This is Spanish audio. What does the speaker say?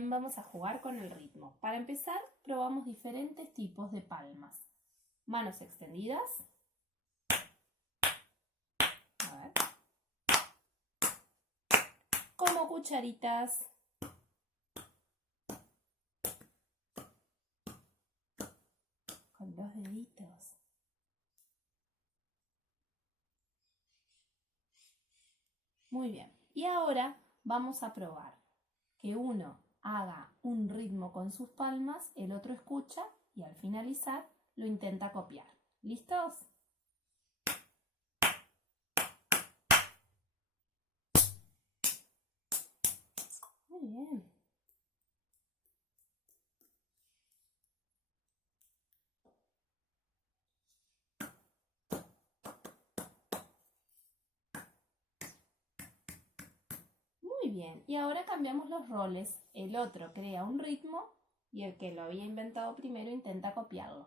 bien, vamos a jugar con el ritmo. Para empezar, probamos diferentes tipos de palmas. Manos extendidas. A ver. Como cucharitas. Con los deditos. Muy bien. Y ahora vamos a probar que uno haga un ritmo con sus palmas, el otro escucha y al finalizar lo intenta copiar. ¿Listos? Muy bien. Muy bien. Y ahora cambiamos los roles. El otro crea un ritmo y el que lo había inventado primero intenta copiarlo.